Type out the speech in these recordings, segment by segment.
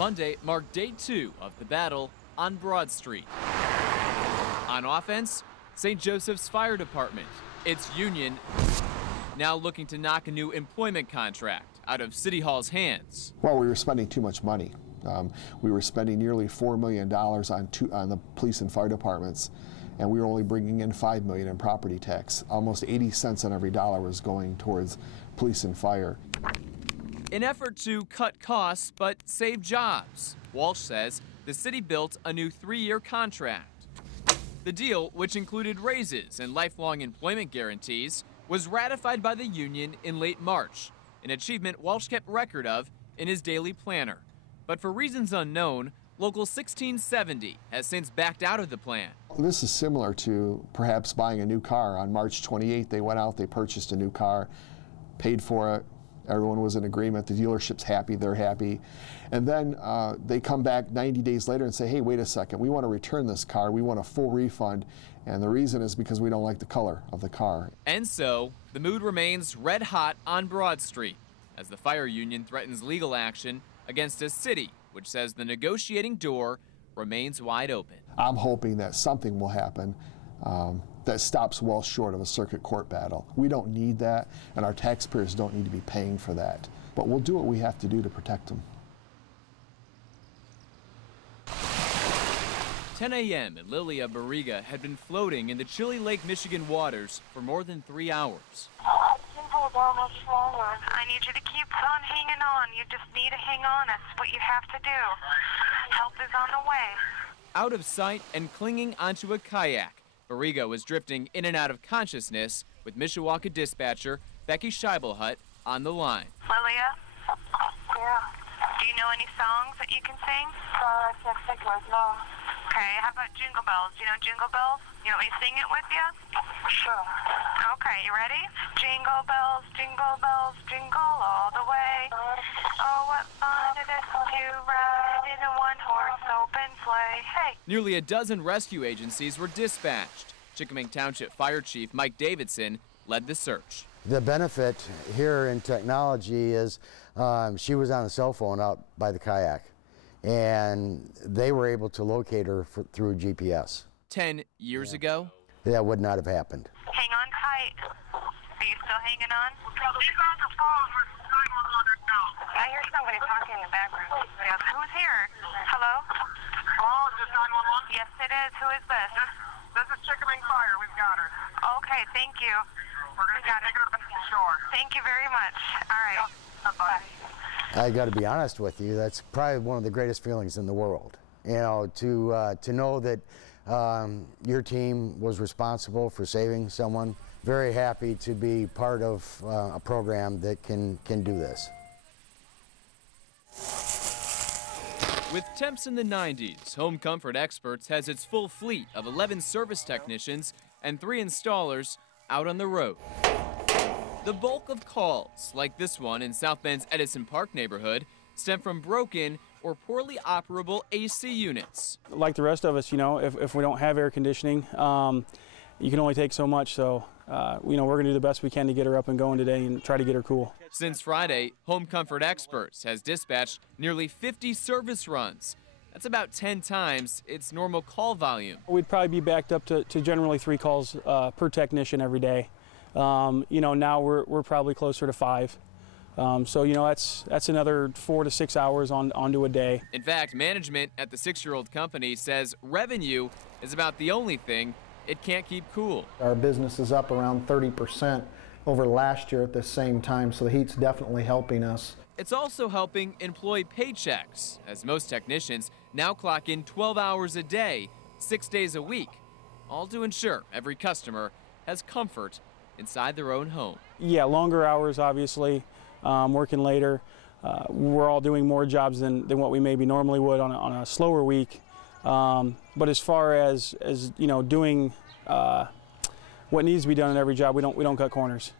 Monday marked day 2 of the battle on Broad Street. On offense, St. Joseph's Fire Department, its union, now looking to knock a new employment contract out of City Hall's hands. Well, we were spending too much money. We were spending nearly $4 million on the police and fire departments, and we were only bringing in $5 million in property tax. Almost 80 cents on every dollar was going towards police and fire. An effort to cut costs but save jobs. Walsh says the city built a new 3-year contract. The deal, which included raises and lifelong employment guarantees, was ratified by the union in late March, an achievement Walsh kept record of in his daily planner. But for reasons unknown, Local 1670 has since backed out of the plan. This is similar to perhaps buying a new car. On March 28th, they went out, they purchased a new car, paid for it. Everyone was in agreement. The dealership's happy, they're happy. And then they come back 90 days later and say, hey, wait a second, we want to return this car. We want a full refund. And the reason is because we don't like the color of the car. And so the mood remains red hot on Broad Street as the fire union threatens legal action against a city which says the negotiating door remains wide open. I'm hoping that something will happen that stops well short of a circuit court battle. We don't need that, and our taxpayers don't need to be paying for that. But we'll do what we have to do to protect them. 10 a.m. and Lilia Barriga had been floating in the chilly Lake Michigan waters for more than 3 hours. I need you to keep on hanging on. You just need to hang on. That's what you have to do. Help is on the way. Out of sight and clinging onto a kayak, Barriga was drifting in and out of consciousness with Mishawaka dispatcher Becky Scheibelhut on the line. Lilia? Yeah. Do you know any songs that you can sing? I can't think right now. Okay, how about Jingle Bells? Do you know Jingle Bells? You want me to sing it with you? Sure. Okay, you ready? Jingle bells, jingle all the way. Oh, what fun it is to ride in a one-horse open sleigh. Hey! Nearly a dozen rescue agencies were dispatched. Chickamauga Township Fire Chief Mike Davidson led the search. The benefit here in technology is she was on a cell phone out by the kayak, and they were able to locate her through GPS. 10 years ago? That would not have happened. Hang on tight. Are you still hanging on? I hear somebody talking in the background. Who's here? Hello? Hello, is this 911? Yes, it is. Who is this? This is Chickamauga Fire. We've got her. Okay, thank you. We're going to take her back to shore. Thank you very much. All right. Bye. I got to be honest with you, that's probably one of the greatest feelings in the world. You know, to know that your team was responsible for saving someone. Very happy to be part of a program that can do this. With temps in the 90s, Home Comfort Experts has its full fleet of 11 service technicians and 3 installers out on the road. The bulk of calls, like this one in South Bend's Edison Park neighborhood, stem from broken or poorly operable AC units. Like the rest of us, you know, if we don't have air conditioning, you can only take so much. So, you know, we're going to do the best we can to get her up and going today and try to get her cool. Since Friday, Home Comfort Experts has dispatched nearly 50 service runs. That's about 10 times its normal call volume. We'd probably be backed up to generally 3 calls per technician every day. You know, now we're probably closer to 5. So, you know, that's another 4 to 6 hours onto a day. In fact, management at the 6-year-old company says revenue is about the only thing it can't keep cool. Our business is up around 30% over last year at the same time, so the heat's definitely helping us. It's also helping employee paychecks, as most technicians now clock in 12 hours a day, 6 days a week, all to ensure every customer has comfort inside their own home. Yeah, longer hours, obviously, working later. We're all doing more jobs than what we maybe normally would on a slower week. But as far as you know, doing what needs to be done in every job, we don't cut corners.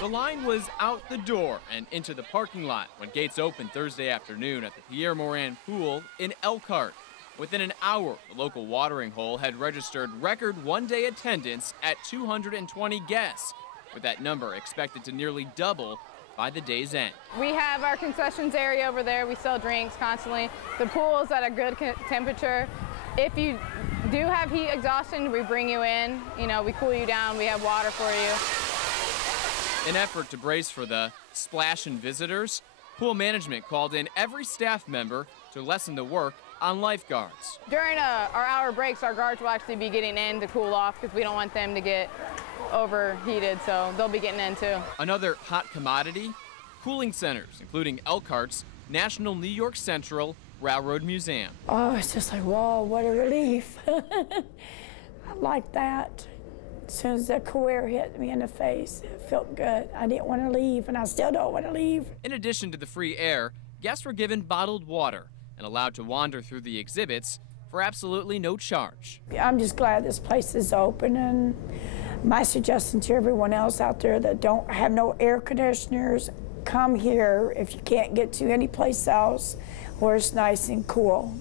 The line was out the door and into the parking lot when gates opened Thursday afternoon at the Pierre Morin Pool in Elkhart. Within an hour, the local watering hole had registered record one-day attendance at 220 guests, with that number expected to nearly double by the day's end. We have our concessions area over there. We sell drinks constantly. The pool is at a good temperature. If you do have heat exhaustion, we bring you in. You know, we cool you down. We have water for you. In effort to brace for the splash in visitors, pool management called in every staff member to lessen the work on lifeguards. During our hour breaks, our guards will actually be getting in to cool off because we don't want them to get overheated, so they'll be getting in too. Another hot commodity, cooling centers, including Elkhart's National New York Central Railroad Museum. Oh, it's just like, whoa, what a relief. I like that. As soon as the cool air hit me in the face, it felt good. I didn't want to leave, and I still don't want to leave. In addition to the free air, guests were given bottled water and allowed to wander through the exhibits for absolutely no charge. I'm just glad this place is open, and my suggestion to everyone else out there that don't have no air conditioners, come here if you can't get to any place else where it's nice and cool.